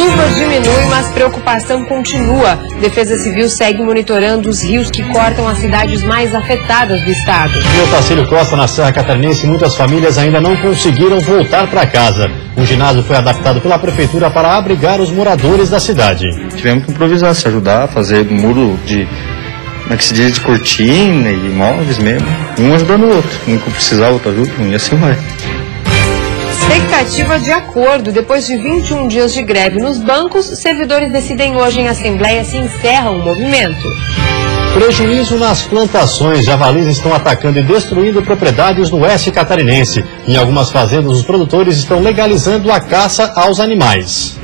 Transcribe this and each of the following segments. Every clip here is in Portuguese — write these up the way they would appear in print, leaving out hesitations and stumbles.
Chuvas diminuem, mas preocupação continua. Defesa Civil segue monitorando os rios que cortam as cidades mais afetadas do estado. E Otacílio Costa, na Serra Catarinense, muitas famílias ainda não conseguiram voltar para casa. Um ginásio foi adaptado pela prefeitura para abrigar os moradores da cidade. Tivemos que improvisar, se ajudar, fazer muro de, como é que se diz, de cortina e móveis mesmo. Um ajudando o outro. Um que precisava, outro ajuda, e assim vai. Expectativa de acordo. Depois de 21 dias de greve nos bancos, servidores decidem hoje em assembleia se encerra o movimento. Prejuízo nas plantações. Javalis estão atacando e destruindo propriedades no oeste catarinense. Em algumas fazendas, os produtores estão legalizando a caça aos animais.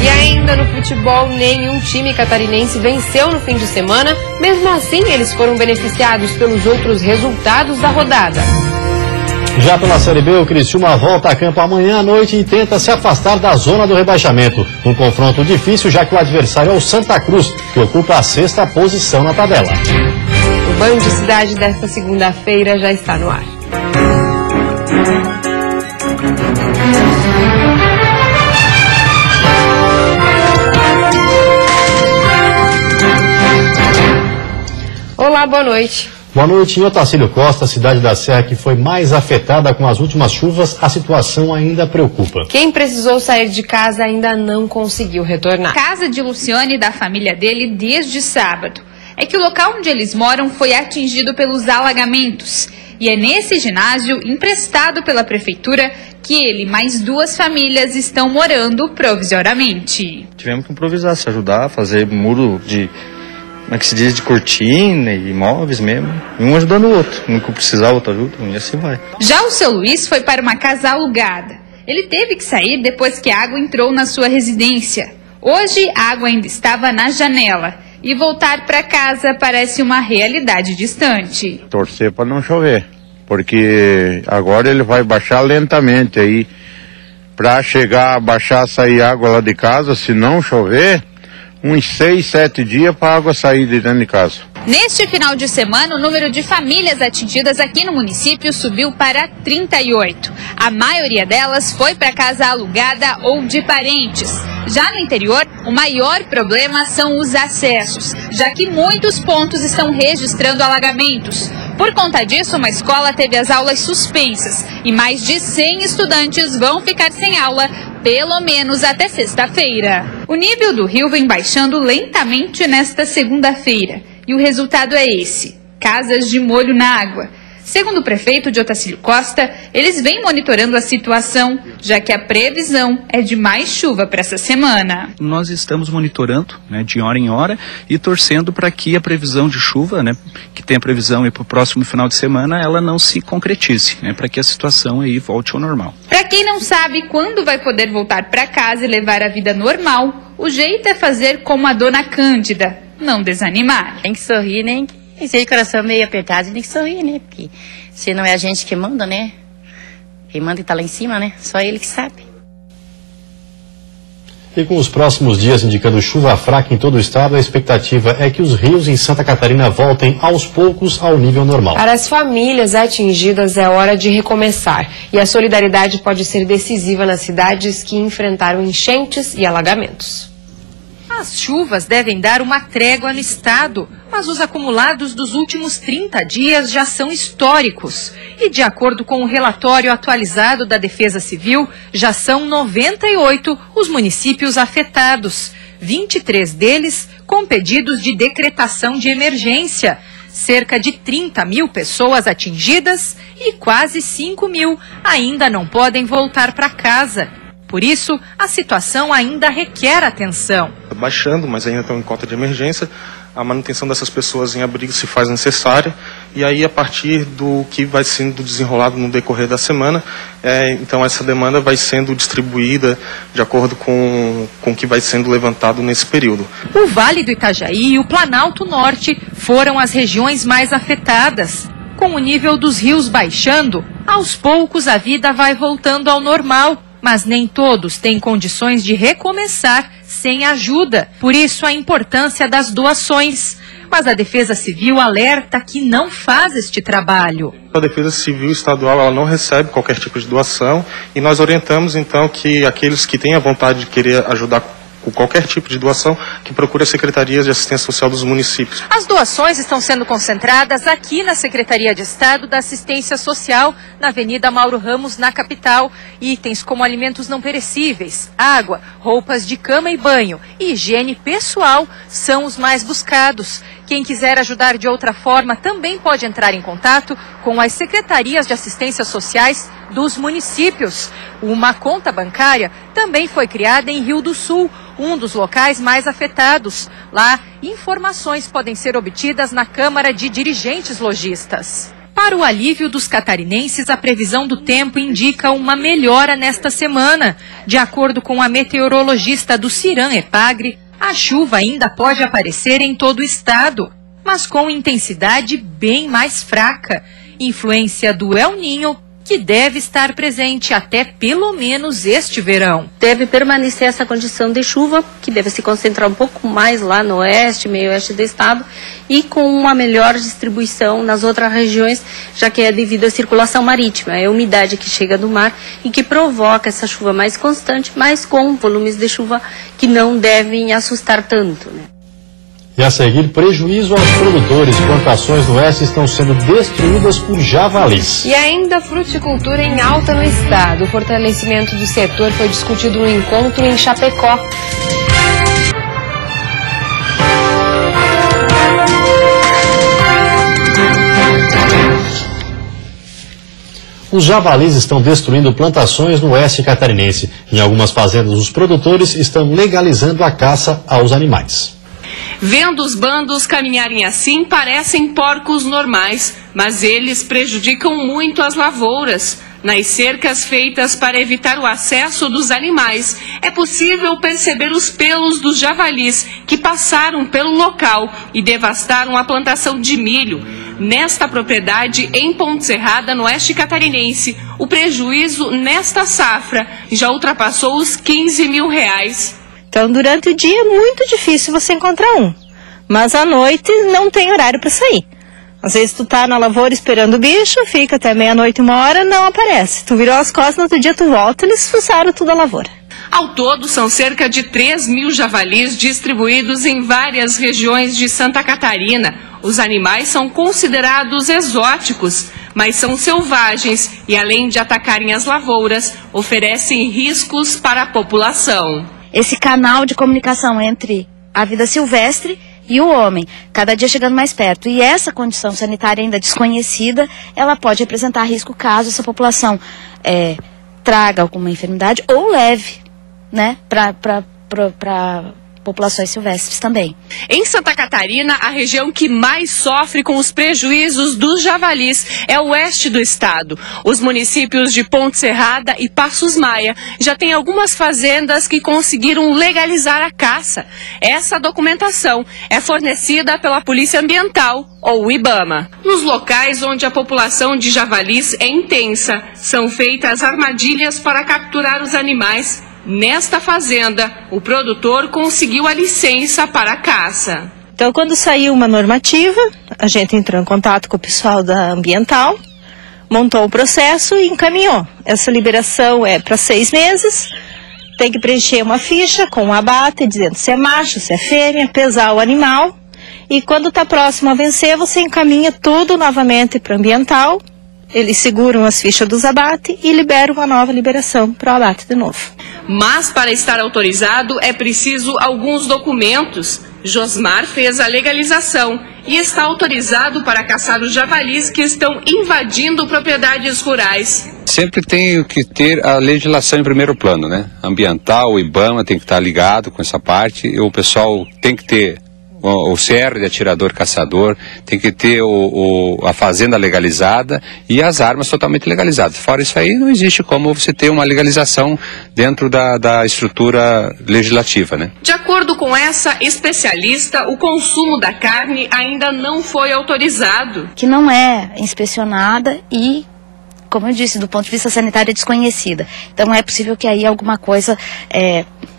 E ainda no futebol, nenhum time catarinense venceu no fim de semana. Mesmo assim, eles foram beneficiados pelos outros resultados da rodada. Já pela Série B, o Criciúma volta a campo amanhã à noite e tenta se afastar da zona do rebaixamento. Um confronto difícil, já que o adversário é o Santa Cruz, que ocupa a 6ª posição na tabela. O Band Cidade desta segunda-feira já está no ar. Olá, boa noite. Boa noite. Em Otacílio Costa, cidade da Serra que foi mais afetada com as últimas chuvas, a situação ainda preocupa. Quem precisou sair de casa ainda não conseguiu retornar. Casa de Luciane e da família dele desde sábado. É que o local onde eles moram foi atingido pelos alagamentos. E é nesse ginásio, emprestado pela prefeitura, que ele e mais 2 famílias estão morando provisoriamente. Tivemos que improvisar, se ajudar, fazer muro de, como é que se diz, de cortina e móveis mesmo. Um ajudando o outro. Um que precisava, outro ajuda, e assim vai. Já o seu Luiz foi para uma casa alugada. Ele teve que sair depois que a água entrou na sua residência. Hoje, a água ainda estava na janela. E voltar para casa parece uma realidade distante. Torcer para não chover, porque agora ele vai baixar lentamente aí. Para chegar a baixar, sair água lá de casa, se não chover, uns 6, 7 dias para a água sair de dentro de casa. Neste final de semana, o número de famílias atingidas aqui no município subiu para 38. A maioria delas foi para casa alugada ou de parentes. Já no interior, o maior problema são os acessos, já que muitos pontos estão registrando alagamentos. Por conta disso, uma escola teve as aulas suspensas e mais de 100 estudantes vão ficar sem aula, pelo menos até sexta-feira. O nível do rio vem baixando lentamente nesta segunda-feira e o resultado é esse: casas de molho na água. Segundo o prefeito de Otacílio Costa, eles vêm monitorando a situação, já que a previsão é de mais chuva para essa semana. Nós estamos monitorando, de hora em hora e torcendo para que a previsão de chuva, que tem a previsão para o próximo final de semana, ela não se concretize, para que a situação aí volte ao normal. Para quem não sabe quando vai poder voltar para casa e levar a vida normal, o jeito é fazer como a dona Cândida, não desanimar. Tem que sorrir, né? Esse aí, coração meio apertado, tem que sorrir, né? Porque se não é a gente que manda, né? Quem manda e tá lá em cima, né? Só ele que sabe. E com os próximos dias indicando chuva fraca em todo o estado, a expectativa é que os rios em Santa Catarina voltem aos poucos ao nível normal. Para as famílias atingidas é hora de recomeçar. E a solidariedade pode ser decisiva nas cidades que enfrentaram enchentes e alagamentos. As chuvas devem dar uma trégua no estado, mas os acumulados dos últimos 30 dias já são históricos. E de acordo com o relatório atualizado da Defesa Civil, já são 98 os municípios afetados, 23 deles com pedidos de decretação de emergência, cerca de 30 mil pessoas atingidas e quase 5 mil ainda não podem voltar para casa. Por isso, a situação ainda requer atenção. Baixando, mas ainda estão em cota de emergência, a manutenção dessas pessoas em abrigo se faz necessária, e aí a partir do que vai sendo desenrolado no decorrer da semana, então essa demanda vai sendo distribuída de acordo com o que vai sendo levantado nesse período. O Vale do Itajaí e o Planalto Norte foram as regiões mais afetadas. Com o nível dos rios baixando, aos poucos a vida vai voltando ao normal. Mas nem todos têm condições de recomeçar sem ajuda. Por isso, a importância das doações. Mas a Defesa Civil alerta que não faz este trabalho. A Defesa Civil Estadual ela não recebe qualquer tipo de doação e nós orientamos então que aqueles que têm a vontade de querer ajudar com qualquer tipo de doação, que procure as secretarias de assistência social dos municípios. As doações estão sendo concentradas aqui na Secretaria de Estado da Assistência Social, na Avenida Mauro Ramos, na capital. Itens como alimentos não perecíveis, água, roupas de cama e banho e higiene pessoal são os mais buscados. Quem quiser ajudar de outra forma também pode entrar em contato com as secretarias de assistência sociais dos municípios. Uma conta bancária também foi criada em Rio do Sul, um dos locais mais afetados. Lá, informações podem ser obtidas na Câmara de Dirigentes Lojistas. Para o alívio dos catarinenses, a previsão do tempo indica uma melhora nesta semana. De acordo com a meteorologista do Ciram-Epagre, a chuva ainda pode aparecer em todo o estado, mas com intensidade bem mais fraca. Influência do El Niño, que deve estar presente até pelo menos este verão. Deve permanecer essa condição de chuva, que deve se concentrar um pouco mais lá no oeste, meio oeste do estado, e com uma melhor distribuição nas outras regiões, já que é devido à circulação marítima, é a umidade que chega do mar e que provoca essa chuva mais constante, mas com volumes de chuva que não devem assustar tanto, né? E a seguir, prejuízo aos produtores. Plantações no oeste estão sendo destruídas por javalis. E ainda fruticultura em alta no estado. O fortalecimento do setor foi discutido no encontro em Chapecó. Os javalis estão destruindo plantações no oeste catarinense. Em algumas fazendas, os produtores estão legalizando a caça aos animais. Vendo os bandos caminharem assim, parecem porcos normais, mas eles prejudicam muito as lavouras. Nas cercas feitas para evitar o acesso dos animais, é possível perceber os pelos dos javalis que passaram pelo local e devastaram a plantação de milho. Nesta propriedade, em Ponte Serrada, no oeste catarinense, o prejuízo nesta safra já ultrapassou os R$15 mil. Então, durante o dia é muito difícil você encontrar um, mas à noite não tem horário para sair. Às vezes tu tá na lavoura esperando o bicho, fica até meia-noite, 1h, não aparece. Tu virou as costas, no outro dia tu volta, eles fuçaram tudo a lavoura. Ao todo, são cerca de 3 mil javalis distribuídos em várias regiões de Santa Catarina. Os animais são considerados exóticos, mas são selvagens e, além de atacarem as lavouras, oferecem riscos para a população. Esse canal de comunicação entre a vida silvestre e o homem, cada dia chegando mais perto. E essa condição sanitária ainda desconhecida, ela pode representar risco caso essa população traga alguma enfermidade ou leve, né, para populações silvestres também. Em Santa Catarina, a região que mais sofre com os prejuízos dos javalis é o oeste do estado. Os municípios de Ponte Serrada e Passos Maia já têm algumas fazendas que conseguiram legalizar a caça. Essa documentação é fornecida pela Polícia Ambiental ou o IBAMA. Nos locais onde a população de javalis é intensa, são feitas armadilhas para capturar os animais. Nesta fazenda, o produtor conseguiu a licença para a caça. Então, quando saiu uma normativa, a gente entrou em contato com o pessoal da Ambiental, montou o processo e encaminhou. Essa liberação é para 6 meses, tem que preencher uma ficha com um abate, dizendo se é macho, se é fêmea, pesar o animal. E quando está próximo a vencer, você encaminha tudo novamente para a Ambiental. Eles seguram as fichas dos abates e liberam uma nova liberação para o abate de novo. Mas para estar autorizado é preciso alguns documentos. Josmar fez a legalização e está autorizado para caçar os javalis que estão invadindo propriedades rurais. Sempre tem que ter a legislação em primeiro plano, né? Ambiental, o IBAMA tem que estar ligado com essa parte, e o pessoal tem que ter o CR de atirador-caçador, tem que ter a fazenda legalizada e as armas totalmente legalizadas. Fora isso aí, não existe como você ter uma legalização dentro da estrutura legislativa, né? De acordo com essa especialista, o consumo da carne ainda não foi autorizado. Que não é inspecionada e, como eu disse, do ponto de vista sanitário é desconhecida. Então é possível que aí alguma coisa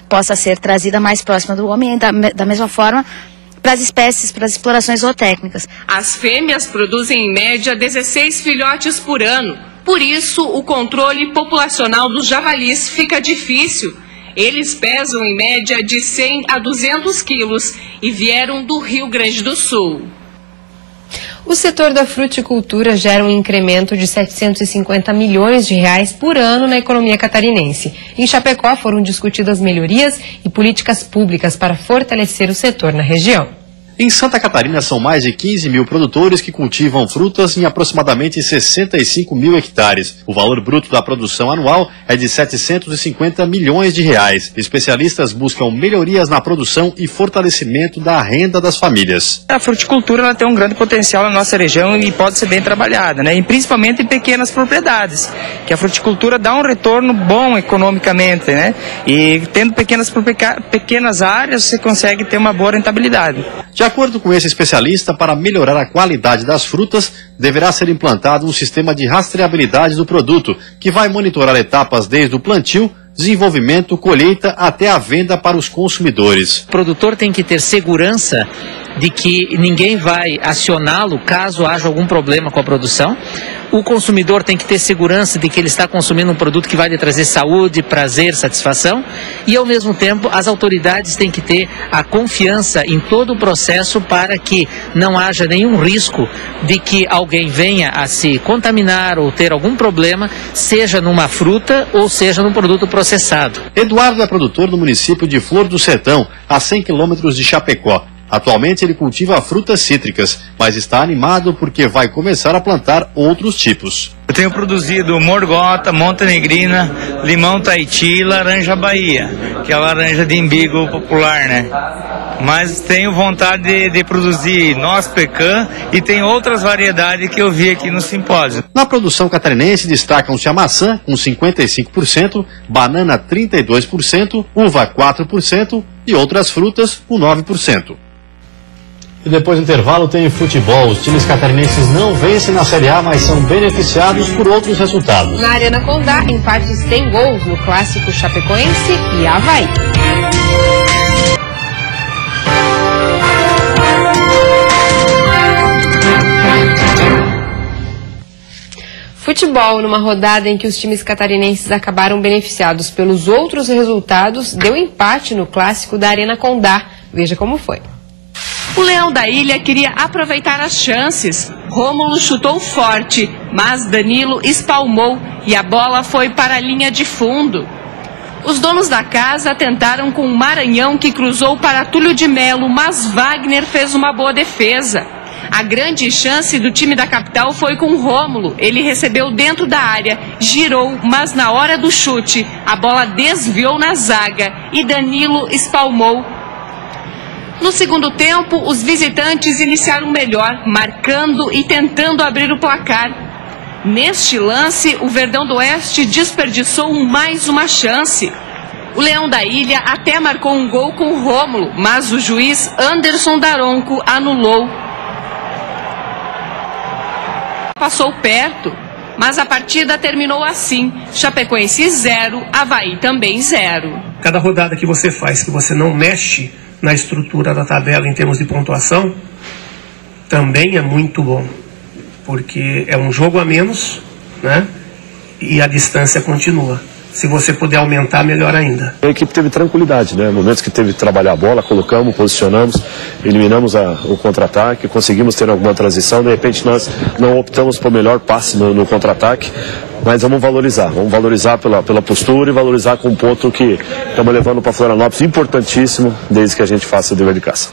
possa ser trazida mais próxima do homem, da mesma forma. para as espécies, para as explorações zootécnicas. As fêmeas produzem em média 16 filhotes por ano. Por isso, o controle populacional dos javalis fica difícil. Eles pesam em média de 100 a 200 quilos e vieram do Rio Grande do Sul. O setor da fruticultura gera um incremento de 750 milhões de reais por ano na economia catarinense. Em Chapecó foram discutidas melhorias e políticas públicas para fortalecer o setor na região. Em Santa Catarina, são mais de 15 mil produtores que cultivam frutas em aproximadamente 65 mil hectares. O valor bruto da produção anual é de 750 milhões de reais. Especialistas buscam melhorias na produção e fortalecimento da renda das famílias. A fruticultura ela tem um grande potencial na nossa região e pode ser bem trabalhada, né? E principalmente em pequenas propriedades, que a fruticultura dá um retorno bom economicamente, né? E tendo pequenas áreas, você consegue ter uma boa rentabilidade. De acordo com esse especialista, para melhorar a qualidade das frutas, deverá ser implantado um sistema de rastreabilidade do produto, que vai monitorar etapas desde o plantio, desenvolvimento, colheita até a venda para os consumidores. O produtor tem que ter segurança de que ninguém vai acioná-lo caso haja algum problema com a produção. O consumidor tem que ter segurança de que ele está consumindo um produto que vai lhe trazer saúde, prazer, satisfação. E, ao mesmo tempo, as autoridades têm que ter a confiança em todo o processo para que não haja nenhum risco de que alguém venha a se contaminar ou ter algum problema, seja numa fruta ou seja num produto processado. Eduardo é produtor no município de Flor do Sertão, a 100 quilômetros de Chapecó. Atualmente ele cultiva frutas cítricas, mas está animado porque vai começar a plantar outros tipos. Eu tenho produzido morgota, montenegrina, limão Tahiti e laranja Bahia, que é a laranja de imbigo popular, né? Mas tenho vontade de produzir noz pecan e tem outras variedades que eu vi aqui no simpósio. Na produção catarinense destacam-se a maçã com 55%, banana 32%, uva 4% e outras frutas com 9%. E depois do intervalo tem futebol. Os times catarinenses não vencem na Série A, mas são beneficiados por outros resultados. Na Arena Condá, empates sem gols no clássico Chapecoense e Avaí. Futebol, numa rodada em que os times catarinenses acabaram beneficiados pelos outros resultados, deu empate no clássico da Arena Condá. Veja como foi. O Leão da Ilha queria aproveitar as chances. Rômulo chutou forte, mas Danilo espalmou e a bola foi para a linha de fundo. Os donos da casa tentaram com o Maranhão, que cruzou para Túlio de Melo, mas Wagner fez uma boa defesa. A grande chance do time da capital foi com Rômulo. Ele recebeu dentro da área, girou, mas na hora do chute, a bola desviou na zaga e Danilo espalmou. No segundo tempo, os visitantes iniciaram melhor, marcando e tentando abrir o placar. Neste lance, o Verdão do Oeste desperdiçou mais uma chance. O Leão da Ilha até marcou um gol com o Rômulo, mas o juiz Anderson Daronco anulou. Passou perto, mas a partida terminou assim. Chapecoense 0, Avaí também 0. Cada rodada que você faz, que você não mexe na estrutura da tabela em termos de pontuação, também é muito bom, porque é um jogo a menos, né? E a distância continua. Se você puder aumentar, melhor ainda. A equipe teve tranquilidade, né? Momentos que teve que trabalhar a bola, colocamos, posicionamos, eliminamos o contra-ataque, conseguimos ter alguma transição, de repente nós não optamos por melhor passe no contra-ataque, mas vamos valorizar pela postura e valorizar com um ponto que estamos levando para Florianópolis, importantíssimo, desde que a gente faça o dever de casa.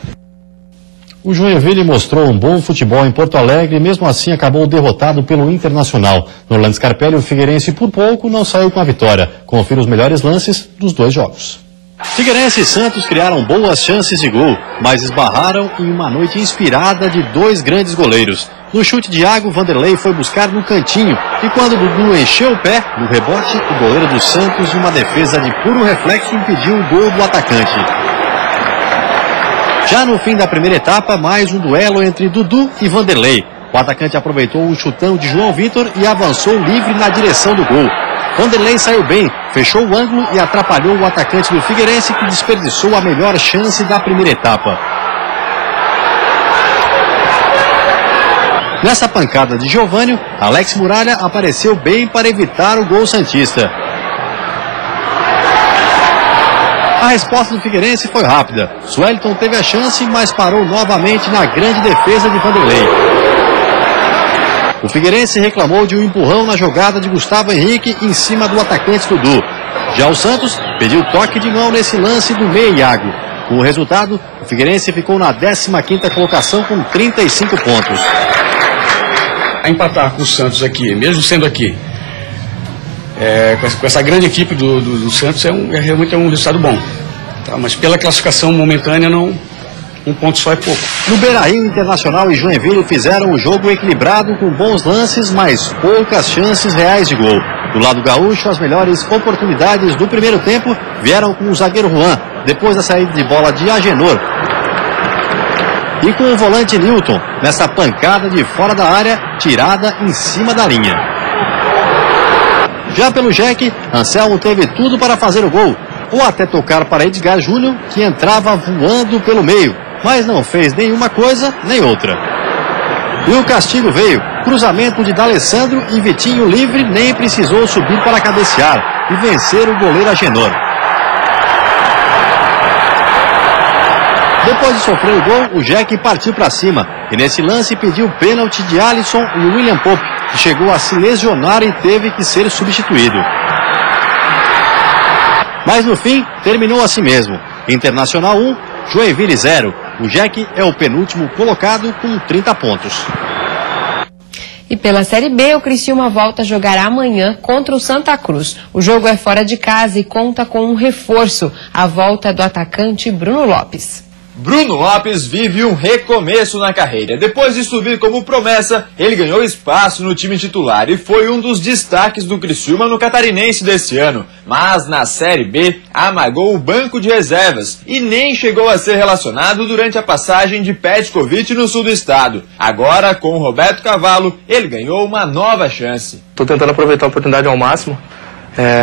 O Joinville mostrou um bom futebol em Porto Alegre e mesmo assim acabou derrotado pelo Internacional. No Orlando Scarpelli, o Figueirense por pouco não saiu com a vitória. Confira os melhores lances dos dois jogos. Figueirense e Santos criaram boas chances de gol, mas esbarraram em uma noite inspirada de dois grandes goleiros. No chute de Iago, Vanderlei foi buscar no cantinho e quando Dudu encheu o pé, no rebote, o goleiro do Santos, numa defesa de puro reflexo, impediu o gol do atacante. Já no fim da primeira etapa, mais um duelo entre Dudu e Vanderlei. O atacante aproveitou um chutão de João Vitor e avançou livre na direção do gol. Vanderlei saiu bem, fechou o ângulo e atrapalhou o atacante do Figueirense, que desperdiçou a melhor chance da primeira etapa. Nessa pancada de Giovânio, Alex Muralha apareceu bem para evitar o gol santista. A resposta do Figueirense foi rápida. Suelton teve a chance, mas parou novamente na grande defesa de Vanderlei. O Figueirense reclamou de um empurrão na jogada de Gustavo Henrique em cima do atacante Dudu. Já o Santos pediu toque de mão nesse lance do meia Iago. Com o resultado, o Figueirense ficou na 15ª colocação com 35 pontos. A empatar com o Santos aqui, mesmo sendo aqui, com essa grande equipe do Santos, realmente é um resultado bom. Tá? Mas pela classificação momentânea, não, um ponto só é pouco. No Beira-Rio, Internacional e Joinville fizeram o jogo equilibrado com bons lances, mas poucas chances reais de gol. Do lado gaúcho, as melhores oportunidades do primeiro tempo vieram com o zagueiro Juan, depois da saída de bola de Agenor. E com o volante Newton, nessa pancada de fora da área, tirada em cima da linha. Já pelo Jack, Anselmo teve tudo para fazer o gol, ou até tocar para Edgar Júnior, que entrava voando pelo meio, mas não fez nenhuma coisa nem outra. E o castigo veio, cruzamento de D'Alessandro e Vitinho livre nem precisou subir para cabecear e vencer o goleiro Agenor. Depois de sofrer o gol, o Jack partiu para cima e nesse lance pediu pênalti de Alisson e William Pope, que chegou a se lesionar e teve que ser substituído. Mas no fim, terminou assim mesmo. Internacional 1, Joinville 0. O Jack é o penúltimo colocado com 30 pontos. E pela Série B, o Criciúma volta a jogar amanhã contra o Santa Cruz. O jogo é fora de casa e conta com um reforço, a volta do atacante Bruno Lopes. Bruno Lopes vive um recomeço na carreira. Depois de subir como promessa, ele ganhou espaço no time titular e foi um dos destaques do Criciúma no Catarinense desse ano. Mas na Série B, amagou o banco de reservas e nem chegou a ser relacionado durante a passagem de Petkovic no sul do estado. Agora, com o Roberto Cavalo, ele ganhou uma nova chance. Estou tentando aproveitar a oportunidade ao máximo.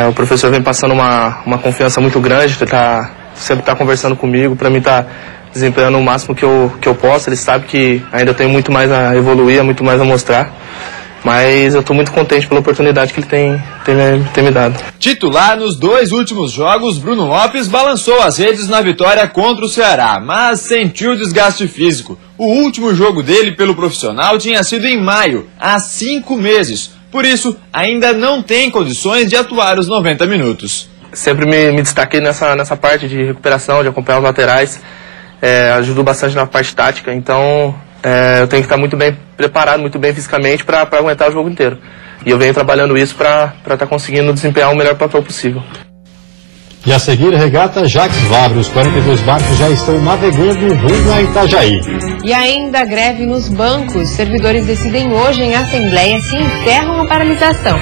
O professor vem passando uma confiança muito grande, sempre está conversando comigo, para mim está desempenhando o máximo que eu posso. Ele sabe que ainda tem muito mais a evoluir, muito mais a mostrar. Mas eu estou muito contente pela oportunidade que ele tem me dado. Titular nos 2 últimos jogos, Bruno Lopes balançou as redes na vitória contra o Ceará, mas sentiu desgaste físico. O último jogo dele pelo profissional tinha sido em maio, há 5 meses. Por isso, ainda não tem condições de atuar os 90 minutos. Sempre me destaquei nessa parte de recuperação, de acompanhar os laterais. Ajudou bastante na parte tática, então eu tenho que estar muito bem preparado, muito bem fisicamente para aguentar o jogo inteiro. E eu venho trabalhando isso para estar conseguindo desempenhar o melhor papel possível. E a seguir, regata Jacques Vabre. Os 42 barcos já estão navegando rumo a Itajaí. E ainda greve nos bancos. Servidores decidem hoje em assembleia se encerram a paralisação.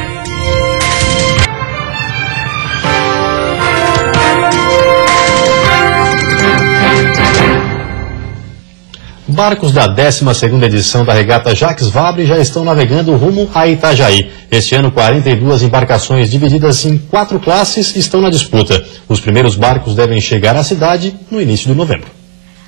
Barcos da 12ª edição da regata Jacques Vabre já estão navegando rumo a Itajaí. Este ano, 42 embarcações divididas em 4 classes estão na disputa. Os primeiros barcos devem chegar à cidade no início de novembro.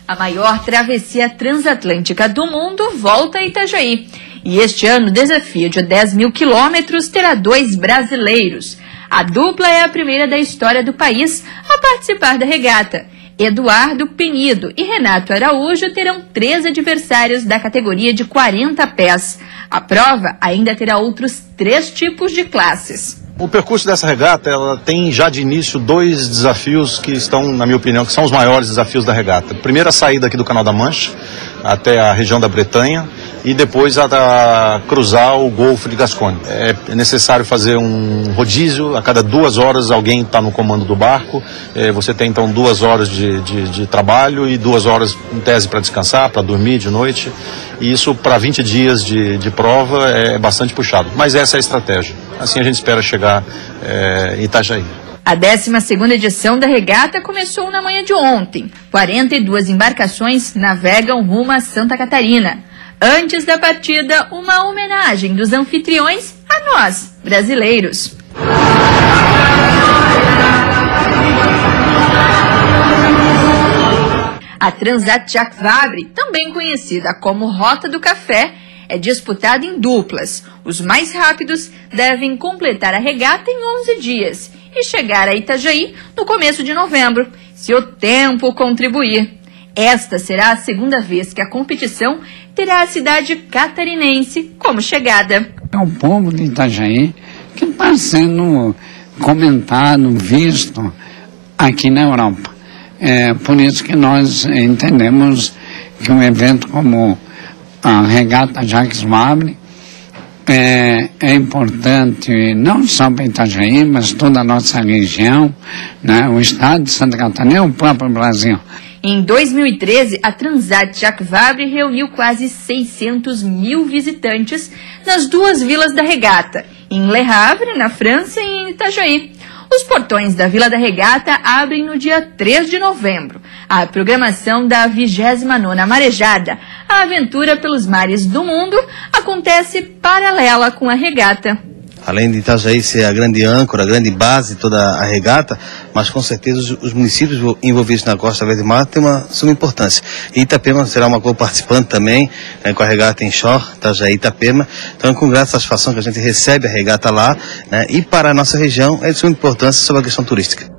A maior travessia transatlântica do mundo volta a Itajaí. E este ano o desafio de 10 mil quilômetros terá 2 brasileiros. A dupla é a primeira da história do país a participar da regata. Eduardo Penido e Renato Araújo terão 3 adversários da categoria de 40 pés. A prova ainda terá outros 3 tipos de classes. O percurso dessa regata, ela tem já de início 2 desafios que estão, na minha opinião, que são os maiores desafios da regata. Primeiro, a saída aqui do Canal da Mancha até a região da Bretanha e depois a cruzar o Golfo de Gascogne. É necessário fazer um rodízio, a cada 2 horas alguém está no comando do barco, você tem então 2 horas de trabalho e 2 horas em tese para descansar, para dormir de noite, e isso para 20 dias de prova é bastante puxado, mas essa é a estratégia, assim a gente espera chegar em Itajaí. A 12ª edição da regata começou na manhã de ontem. 42 embarcações navegam rumo a Santa Catarina. Antes da partida, uma homenagem dos anfitriões a nós, brasileiros. A Transat Jacques Vabre, também conhecida como Rota do Café, é disputada em duplas. Os mais rápidos devem completar a regata em 11 dias e chegar a Itajaí no começo de novembro, se o tempo contribuir. Esta será a segunda vez que a competição terá a cidade catarinense como chegada. É o povo de Itajaí que está sendo comentado, visto aqui na Europa. É por isso que nós entendemos que um evento como a Regata Jacques Vabre é importante não só para Itajaí, mas toda a nossa região, né, o estado de Santa Catarina e o próprio Brasil. Em 2013, a Transat Jacques Vabre reuniu quase 600 mil visitantes nas duas vilas da regata, em Le Havre, na França, e em Itajaí. Os portões da Vila da Regata abrem no dia 3 de novembro. A programação da 29ª Marejada, a aventura pelos mares do mundo, acontece paralela com a regata. Além de Itajaí ser a grande âncora, a grande base de toda a regata, mas com certeza os municípios envolvidos na Costa Verde Mar têm uma suma importância. E Itapema será uma co-participante também, com a regata em Shore, Itajaí e Itapema. Então é com grande satisfação que a gente recebe a regata lá, né, e para a nossa região é de suma importância sobre a questão turística.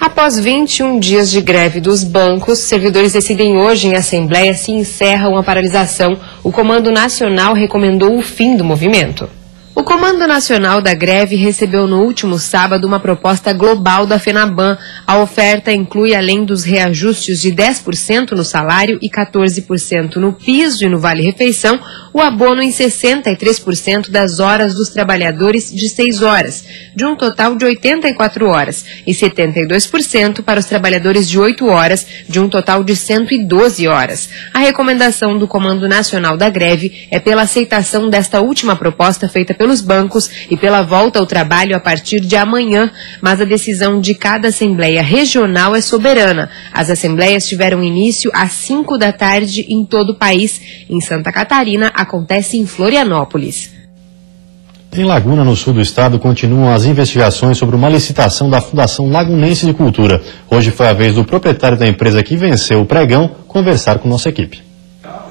Após 21 dias de greve dos bancos, servidores decidem hoje em assembleia se encerra uma paralisação. O Comando Nacional recomendou o fim do movimento. O Comando Nacional da Greve recebeu no último sábado uma proposta global da FENABAN. A oferta inclui, além dos reajustes de 10% no salário e 14% no piso e no vale-refeição, o abono em 63% das horas dos trabalhadores de 6 horas, de um total de 84 horas, e 72% para os trabalhadores de 8 horas, de um total de 112 horas. A recomendação do Comando Nacional da Greve é pela aceitação desta última proposta feita pelos bancos e pela volta ao trabalho a partir de amanhã, mas a decisão de cada Assembleia Regional é soberana. As assembleias tiveram início às 5 da tarde em todo o país. Em Santa Catarina, acontece em Florianópolis. Em Laguna, no sul do estado, continuam as investigações sobre uma licitação da Fundação Lagunense de Cultura. Hoje foi a vez do proprietário da empresa que venceu o pregão conversar com nossa equipe.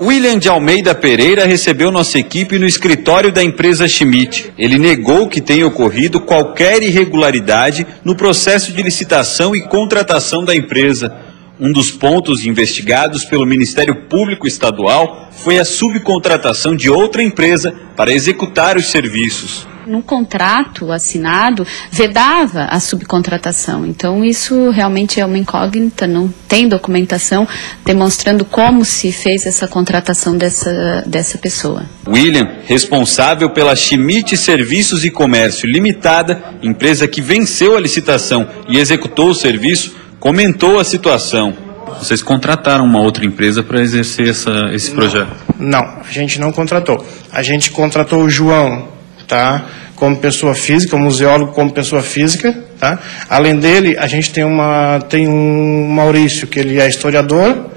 William de Almeida Pereira recebeu nossa equipe no escritório da empresa Schmidt. Ele negou que tenha ocorrido qualquer irregularidade no processo de licitação e contratação da empresa. Um dos pontos investigados pelo Ministério Público Estadual foi a subcontratação de outra empresa para executar os serviços. No contrato assinado, vedava a subcontratação. Então, isso realmente é uma incógnita, não tem documentação demonstrando como se fez essa contratação dessa pessoa. William, responsável pela Schmidt Serviços e Comércio Limitada, empresa que venceu a licitação e executou o serviço, comentou a situação. Vocês contrataram uma outra empresa para exercer esse projeto? Não, a gente não contratou. A gente contratou o João, tá, como pessoa física, o museólogo como pessoa física, tá? Além dele, a gente tem um Maurício, que ele é historiador.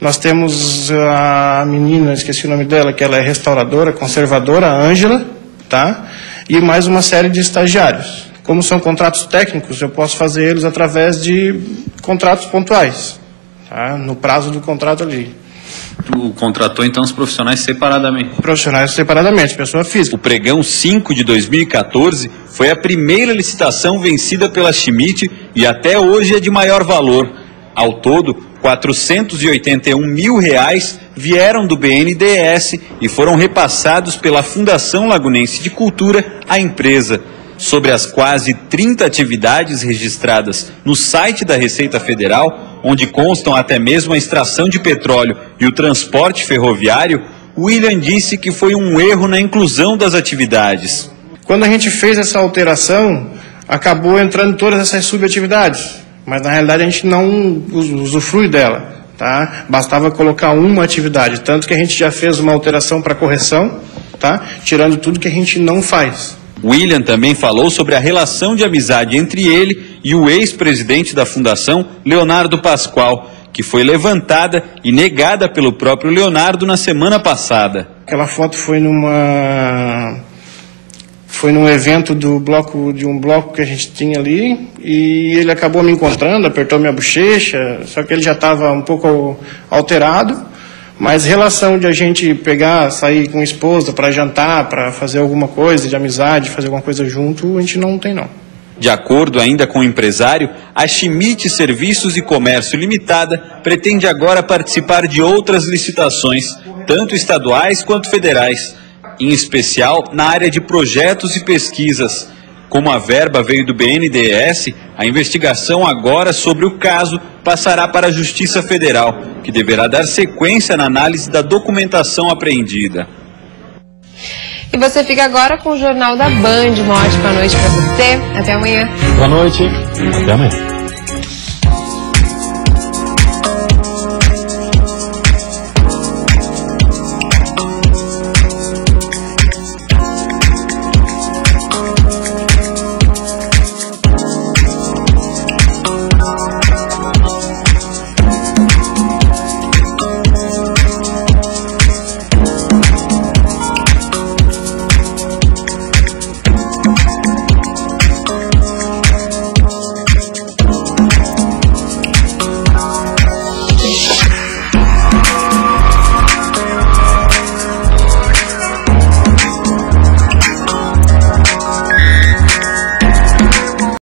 Nós temos a menina, esqueci o nome dela, que ela é restauradora, conservadora, a Ângela, tá? E mais uma série de estagiários. Como são contratos técnicos, eu posso fazer eles através de contratos pontuais, tá? No prazo do contrato ali. Tu contratou então os profissionais separadamente? Profissionais separadamente, pessoa física. O pregão 5 de 2014 foi a primeira licitação vencida pela Schmidt e até hoje é de maior valor. Ao todo, R$481 mil vieram do BNDES e foram repassados pela Fundação Lagunense de Cultura à empresa. Sobre as quase 30 atividades registradas no site da Receita Federal, onde constam até mesmo a extração de petróleo e o transporte ferroviário, William disse que foi um erro na inclusão das atividades. Quando a gente fez essa alteração, acabou entrando todas essas subatividades, mas na realidade a gente não usufrui dela, tá? Bastava colocar uma atividade, tanto que a gente já fez uma alteração para correção, tá? Tirando tudo que a gente não faz. William também falou sobre a relação de amizade entre ele e o ex-presidente da Fundação, Leonardo Pascoal, que foi levantada e negada pelo próprio Leonardo na semana passada. Aquela foto foi num evento de um bloco que a gente tinha ali, e ele acabou me encontrando, apertou minha bochecha, só que ele já estava um pouco alterado, Mas relação de a gente pegar, sair com a esposa para jantar, para fazer alguma coisa de amizade, fazer alguma coisa junto, a gente não tem não. De acordo ainda com o empresário, a Schmidt Serviços e Comércio Limitada pretende agora participar de outras licitações, tanto estaduais quanto federais, em especial na área de projetos e pesquisas. Como a verba veio do BNDES, a investigação agora sobre o caso passará para a Justiça Federal, que deverá dar sequência na análise da documentação apreendida. E você fica agora com o Jornal da Band. Uma ótima noite para você. Até amanhã. Boa noite. Até amanhã.